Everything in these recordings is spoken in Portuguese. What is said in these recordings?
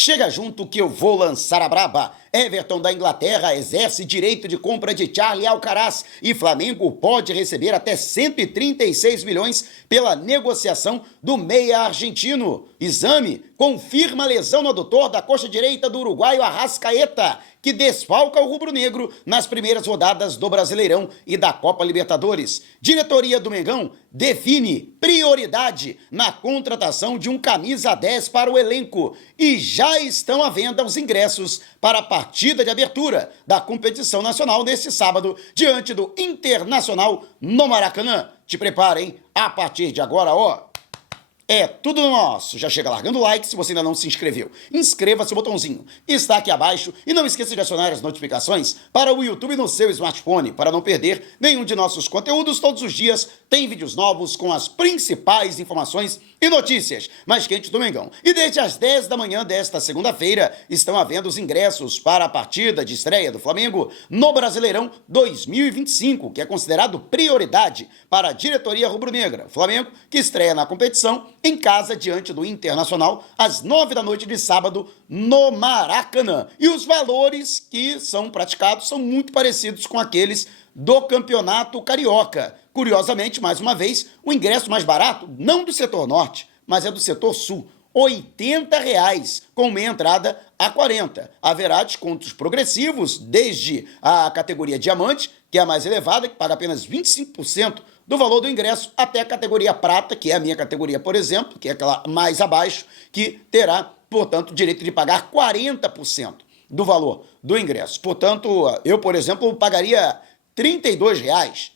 Chega junto que eu vou lançar a braba. Everton da Inglaterra exerce direito de compra de Charlie Alcaraz e Flamengo pode receber até 136 milhões pela negociação do meia argentino. Exame confirma lesão no adutor da coxa direita do uruguaio Arrascaeta, que desfalca o rubro-negro nas primeiras rodadas do Brasileirão e da Copa Libertadores. Diretoria do Mengão define prioridade na contratação de um camisa 10 para o elenco e já estão à venda os ingressos para a partida de abertura da competição nacional neste sábado, diante do Internacional no Maracanã. Te preparem, a partir de agora, é tudo nosso. Já chega largando o like se você ainda não se inscreveu. Inscreva-se, o botãozinho está aqui abaixo e não esqueça de acionar as notificações para o YouTube no seu smartphone para não perder nenhum de nossos conteúdos. Todos os dias tem vídeos novos com as principais informações e notícias mais quentes do Mengão. E desde as 10 da manhã desta segunda-feira estão havendo os ingressos para a partida de estreia do Flamengo no Brasileirão 2025, que é considerado prioridade para a diretoria rubro-negra. O Flamengo que estreia na competição em casa diante do Internacional às 9 da noite de sábado no Maracanã. E os valores que são praticados são muito parecidos com aqueles do Campeonato Carioca. Curiosamente, mais uma vez, o ingresso mais barato, não do setor norte, mas é do setor sul, R$ 80, com meia entrada a 40. Haverá descontos progressivos, desde a categoria diamante, que é a mais elevada, que paga apenas 25% do valor do ingresso, até a categoria prata, que é a minha categoria, por exemplo, que é aquela mais abaixo, que terá, portanto, o direito de pagar 40% do valor do ingresso. Portanto, eu, por exemplo, pagaria R$ 32,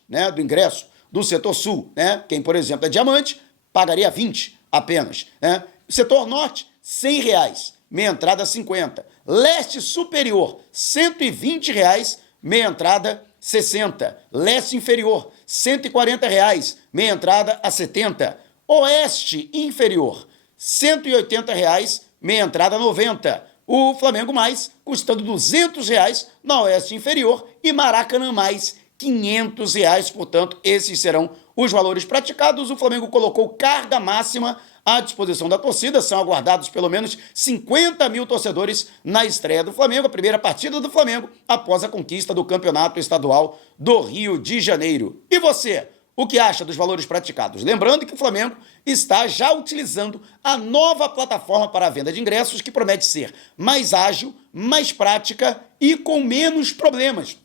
né, do ingresso do setor sul, né? Quem, por exemplo, é diamante, pagaria 20 apenas, né? Setor norte, R$ 100, meia entrada 50. Leste superior, R$ 120, meia entrada 60. Leste inferior, R$ 140, meia entrada a 70. Oeste inferior, R$ 180, meia entrada 90. O Flamengo mais, custando R$ 200 na Oeste inferior e Maracanã mais, R$ 500, portanto, esses serão os valores praticados. O Flamengo colocou carga máxima à disposição da torcida, são aguardados pelo menos 50 mil torcedores na estreia do Flamengo, a primeira partida do Flamengo após a conquista do Campeonato Estadual do Rio de Janeiro. E você, o que acha dos valores praticados? Lembrando que o Flamengo está já utilizando a nova plataforma para a venda de ingressos, que promete ser mais ágil, mais prática e com menos problemas.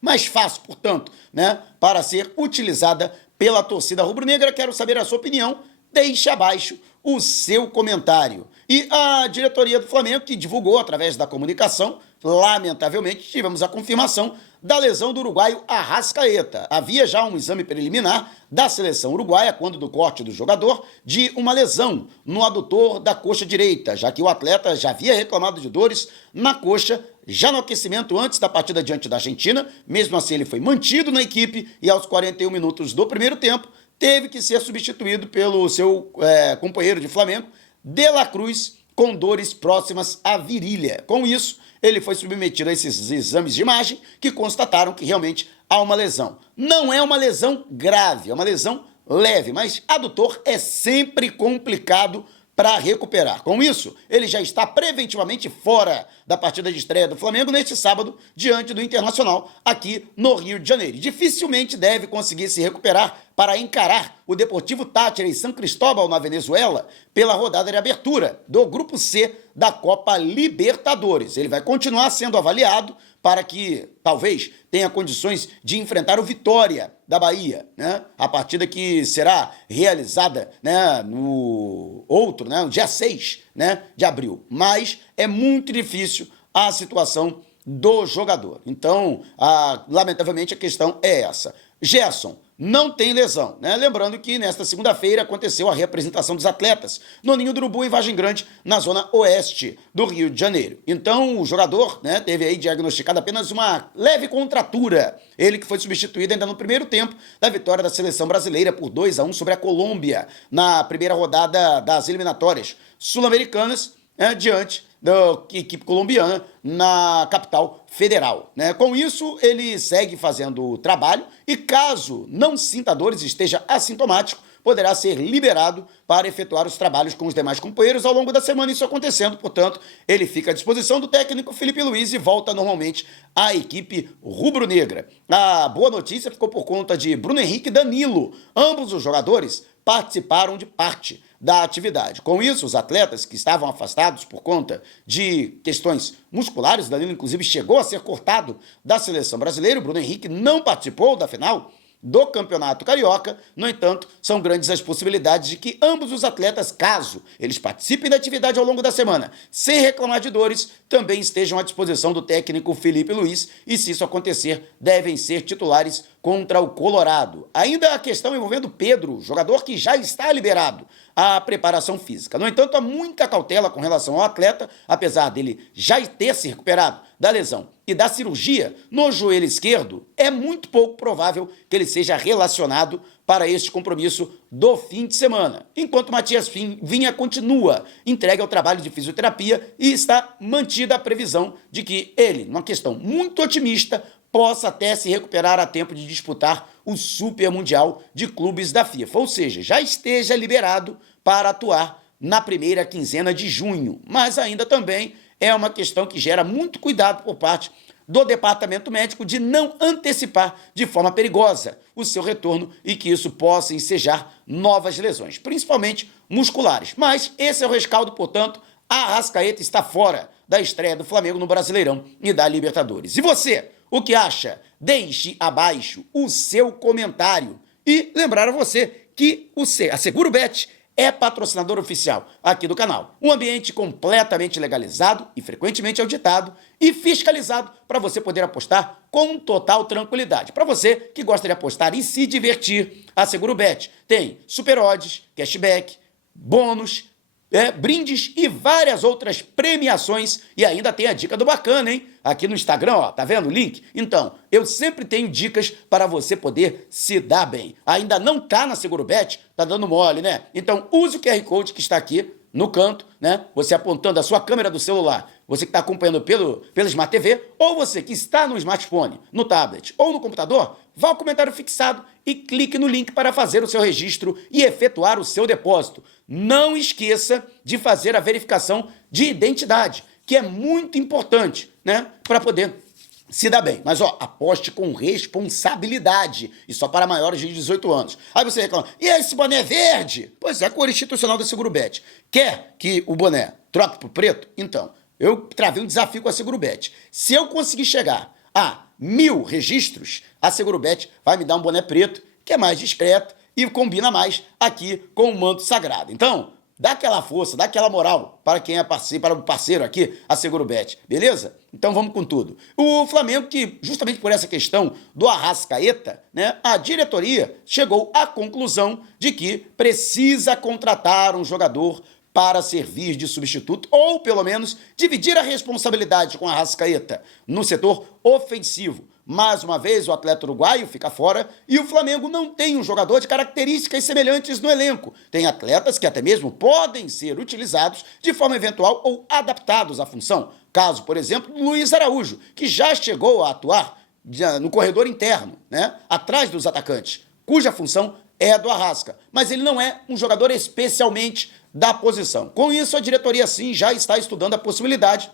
Mais fácil, portanto, né, para ser utilizada pela torcida rubro-negra. Quero saber a sua opinião. Deixe abaixo o seu comentário. E a diretoria do Flamengo, que divulgou através da comunicação, lamentavelmente tivemos a confirmação da lesão do uruguaio Arrascaeta. Havia já um exame preliminar da seleção uruguaia, quando do corte do jogador, de uma lesão no adutor da coxa direita, já que o atleta já havia reclamado de dores na coxa, já no aquecimento antes da partida diante da Argentina. Mesmo assim, ele foi mantido na equipe e aos 41 minutos do primeiro tempo, teve que ser substituído pelo seu companheiro de Flamengo, De La Cruz, com dores próximas à virilha. Com isso, ele foi submetido a esses exames de imagem que constataram que realmente há uma lesão. Não é uma lesão grave, é uma lesão leve, mas adutor é sempre complicado para recuperar. Com isso, ele já está preventivamente fora da partida de estreia do Flamengo neste sábado, diante do Internacional, aqui no Rio de Janeiro. Dificilmente deve conseguir se recuperar para encarar o Deportivo Táchira e São Cristóbal, na Venezuela, pela rodada de abertura do Grupo C da Copa Libertadores. Ele vai continuar sendo avaliado para que, talvez, tenha condições de enfrentar o Vitória da Bahia, né? A partida que será realizada, né, no dia 6, né, de abril. Mas é muito difícil a situação do jogador. Então, lamentavelmente, a questão é essa. Gerson não tem lesão, né? Lembrando que nesta segunda-feira aconteceu a reapresentação dos atletas no Ninho do Urubu, em Vargem Grande, na zona oeste do Rio de Janeiro. Então, o jogador, né, teve aí diagnosticado apenas uma leve contratura. Ele que foi substituído ainda no primeiro tempo da vitória da seleção brasileira por 2-1 sobre a Colômbia, na primeira rodada das eliminatórias sul-americanas, diante da equipe colombiana na capital federal, né? Com isso, ele segue fazendo o trabalho e, caso não sinta dores, esteja assintomático, poderá ser liberado para efetuar os trabalhos com os demais companheiros ao longo da semana. Isso acontecendo, portanto, ele fica à disposição do técnico Felipe Luiz e volta normalmente à equipe rubro-negra. A boa notícia ficou por conta de Bruno Henrique e Danilo. Ambos os jogadores participaram de parte da atividade. Com isso, os atletas que estavam afastados por conta de questões musculares, Danilo inclusive chegou a ser cortado da seleção brasileira, o Bruno Henrique não participou da final do Campeonato Carioca. No entanto, são grandes as possibilidades de que ambos os atletas, caso eles participem da atividade ao longo da semana, sem reclamar de dores, também estejam à disposição do técnico Felipe Luiz e, se isso acontecer, devem ser titulares contra o Colorado. Ainda a questão envolvendo Pedro, jogador que já está liberado à preparação física. No entanto, há muita cautela com relação ao atleta, apesar dele já ter se recuperado da lesão e da cirurgia no joelho esquerdo, é muito pouco provável que ele seja relacionado para este compromisso do fim de semana. Enquanto Matias Vinha continua entregue ao trabalho de fisioterapia e está mantida a previsão de que ele, numa questão muito otimista, possa até se recuperar a tempo de disputar o Super Mundial de Clubes da FIFA, ou seja, já esteja liberado para atuar na primeira quinzena de junho. Mas ainda também é uma questão que gera muito cuidado por parte do departamento médico de não antecipar de forma perigosa o seu retorno e que isso possa ensejar novas lesões, principalmente musculares. Mas esse é o rescaldo, portanto, a Arrascaeta está fora da estreia do Flamengo no Brasileirão e da Libertadores. E você, o que acha? Deixe abaixo o seu comentário. E lembrar a você que a Segurbet é patrocinador oficial aqui do canal. Um ambiente completamente legalizado e frequentemente auditado e fiscalizado para você poder apostar com total tranquilidade. Para você que gosta de apostar e se divertir, a Segurbet tem super odds, cashback, bônus, brindes e várias outras premiações. E ainda tem a dica do bacana, hein? Aqui no Instagram, ó, tá vendo o link? Então, eu sempre tenho dicas para você poder se dar bem. Ainda não tá na Segurbet? Tá dando mole, né? Então, use o QR Code que está aqui no canto, né? Você apontando a sua câmera do celular, você que está acompanhando pela Smart TV, ou você que está no smartphone, no tablet ou no computador, vá ao comentário fixado e clique no link para fazer o seu registro e efetuar o seu depósito. Não esqueça de fazer a verificação de identidade, que é muito importante, né? Para poder se dá bem, mas aposte com responsabilidade e só para maiores de 18 anos. Aí você reclama, e esse boné verde? Pois é, a cor institucional da Segurbet. Quer que o boné troque pro preto? Então, eu travei um desafio com a Segurbet. Se eu conseguir chegar a 1000 registros, a Segurbet vai me dar um boné preto, que é mais discreto e combina mais aqui com o manto sagrado. Então, dá aquela força, dá aquela moral para quem é parceiro, para o parceiro aqui, a Segurbet, beleza? Então vamos com tudo. O Flamengo, que justamente por essa questão do Arrascaeta, né, a diretoria chegou à conclusão de que precisa contratar um jogador para servir de substituto ou, pelo menos, dividir a responsabilidade com a Arrascaeta no setor ofensivo. Mais uma vez, o atleta uruguaio fica fora e o Flamengo não tem um jogador de características semelhantes no elenco. Tem atletas que até mesmo podem ser utilizados de forma eventual ou adaptados à função. Caso, por exemplo, do Luiz Araújo, que já chegou a atuar no corredor interno, né, atrás dos atacantes, cuja função é do Arrasca. Mas ele não é um jogador especialmente da posição. Com isso, a diretoria, sim, já está estudando a possibilidade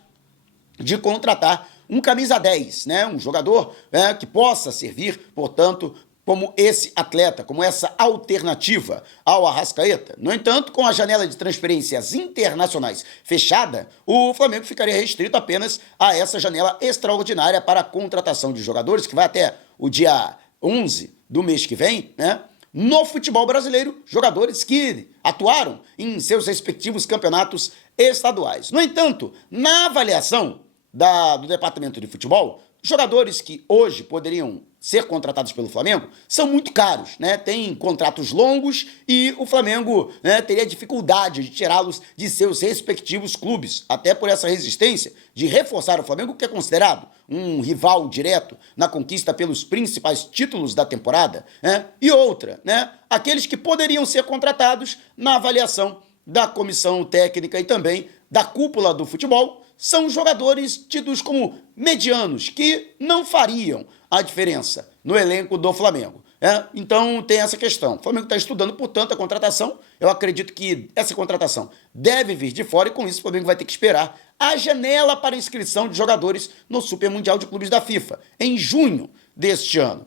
de contratar um camisa 10, né? Um jogador que possa servir, portanto, como esse atleta, como essa alternativa ao Arrascaeta. No entanto, com a janela de transferências internacionais fechada, o Flamengo ficaria restrito apenas a essa janela extraordinária para a contratação de jogadores, que vai até o dia 11 do mês que vem, né? No futebol brasileiro, jogadores que atuaram em seus respectivos campeonatos estaduais. No entanto, na avaliação do departamento de futebol, jogadores que hoje poderiam ser contratados pelo Flamengo são muito caros, né? Tem contratos longos e o Flamengo, né, teria dificuldade de tirá-los de seus respectivos clubes, até por essa resistência de reforçar o Flamengo, que é considerado um rival direto na conquista pelos principais títulos da temporada, né? E outra, né? Aqueles que poderiam ser contratados na avaliação da comissão técnica e também da cúpula do futebol são jogadores tidos como medianos, que não fariam a diferença no elenco do Flamengo. Então tem essa questão. O Flamengo está estudando, portanto, a contratação. Eu acredito que essa contratação deve vir de fora e com isso o Flamengo vai ter que esperar a janela para inscrição de jogadores no Super Mundial de Clubes da FIFA, em junho deste ano.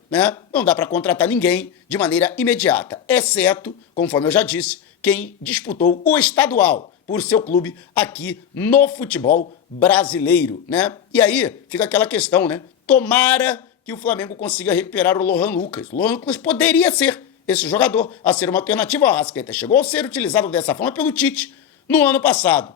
Não dá para contratar ninguém de maneira imediata, exceto, conforme eu já disse, quem disputou o estadual por seu clube aqui no futebol brasileiro. E aí fica aquela questão, tomara que o Flamengo consiga recuperar o Lohan Lucas. O Lohan Lucas poderia ser esse jogador a ser uma alternativa ao Arrascaeta. Chegou a ser utilizado dessa forma pelo Tite no ano passado,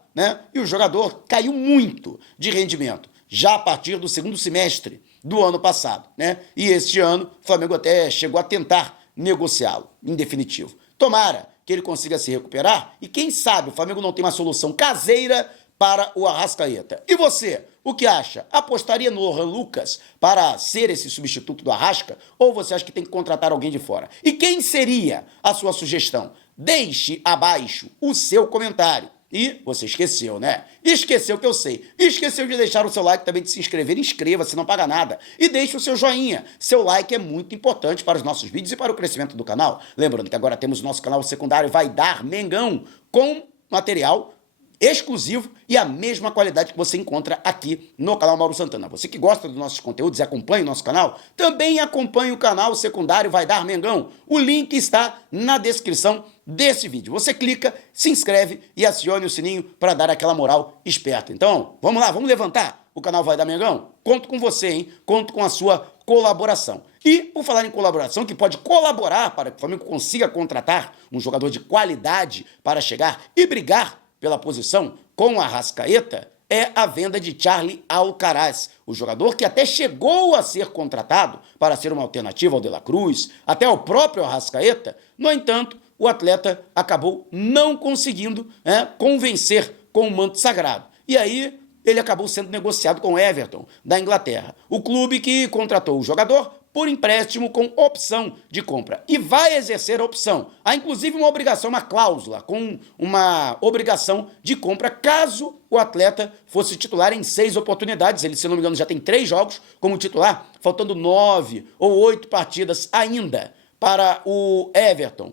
E o jogador caiu muito de rendimento, já a partir do segundo semestre do ano passado, E este ano o Flamengo até chegou a tentar negociá-lo, em definitivo. Tomara que ele consiga se recuperar e quem sabe o Flamengo não tem uma solução caseira para o Arrascaeta. E você, o que acha? Apostaria no Lohan Lucas para ser esse substituto do Arrasca? Ou você acha que tem que contratar alguém de fora? E quem seria a sua sugestão? Deixe abaixo o seu comentário. E você esqueceu, Esqueceu que eu sei. Esqueceu de deixar o seu like, também de se inscrever. Inscreva-se, não paga nada. E deixe o seu joinha. Seu like é muito importante para os nossos vídeos e para o crescimento do canal. Lembrando que agora temos o nosso canal secundário Vai Dar Mengão, com material exclusivo e a mesma qualidade que você encontra aqui no canal Mauro Santana. Você que gosta dos nossos conteúdos e acompanha o nosso canal, também acompanhe o canal secundário Vai Dar Mengão. O link está na descrição desse vídeo. Você clica, se inscreve e acione o sininho para dar aquela moral esperta. Então, vamos lá, vamos levantar o canal Vai Dar Mengão? Conto com você, hein? Conto com a sua colaboração. E, por falar em colaboração, que pode colaborar para que o Flamengo consiga contratar um jogador de qualidade para chegar e brigar pela posição com a Arrascaeta, é a venda de Charly Alcaraz, o jogador que até chegou a ser contratado para ser uma alternativa ao De La Cruz, até ao próprio Arrascaeta. No entanto, o atleta acabou não conseguindo convencer com o manto sagrado. E aí ele acabou sendo negociado com o Everton, da Inglaterra, o clube que contratou o jogador por empréstimo com opção de compra. E vai exercer a opção. Há inclusive uma obrigação, uma cláusula, com uma obrigação de compra caso o atleta fosse titular em 6 oportunidades. Ele, se não me engano, já tem 3 jogos como titular, faltando 9 ou 8 partidas ainda para o Everton.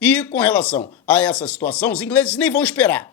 E com relação a essa situação, os ingleses nem vão esperar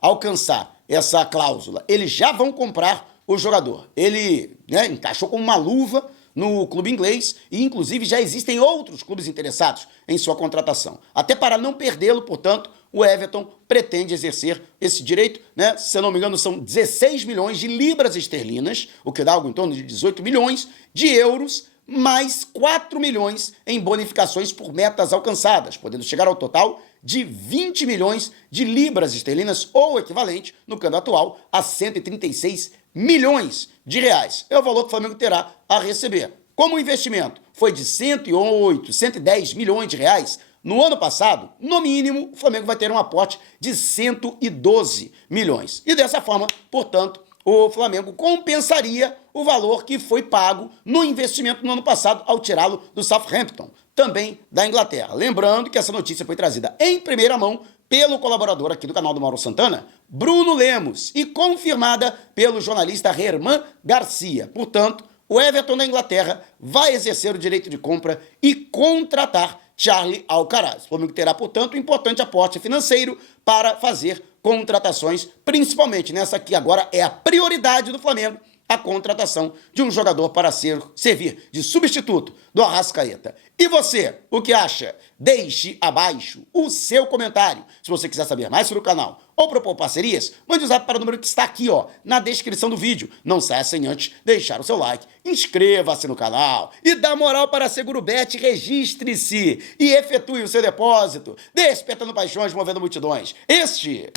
alcançar essa cláusula. Eles já vão comprar o jogador. Ele encaixou como uma luva no clube inglês e, inclusive, já existem outros clubes interessados em sua contratação. Até para não perdê-lo, portanto, o Everton pretende exercer esse direito, Se eu não me engano, são 16 milhões de libras esterlinas, o que dá algo em torno de 18 milhões de euros, mais 4 milhões em bonificações por metas alcançadas, podendo chegar ao total de 20 milhões de libras esterlinas, ou equivalente, no câmbio atual, a 136 milhões de reais. É o valor que o Flamengo terá a receber. Como o investimento foi de 108, 110 milhões de reais, no ano passado, no mínimo, o Flamengo vai ter um aporte de 112 milhões. E dessa forma, portanto, o Flamengo compensaria o valor que foi pago no investimento no ano passado ao tirá-lo do Southampton, também da Inglaterra. Lembrando que essa notícia foi trazida em primeira mão pelo colaborador aqui do canal do Mauro Santana, Bruno Lemos, e confirmada pelo jornalista Herman Garcia. Portanto, o Everton da Inglaterra vai exercer o direito de compra e contratar Charly Alcaraz. O Flamengo terá, portanto, um importante aporte financeiro para fazer contratações, principalmente nessa que agora é a prioridade do Flamengo, a contratação de um jogador para servir de substituto do Arrascaeta. E você, o que acha? Deixe abaixo o seu comentário. Se você quiser saber mais sobre o canal ou propor parcerias, mande o zap para o número que está aqui, na descrição do vídeo. Não saia sem antes deixar o seu like, inscreva-se no canal e dá moral para a Segurobet, registre-se e efetue o seu depósito, despertando paixões, movendo multidões. Este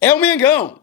é o Mengão.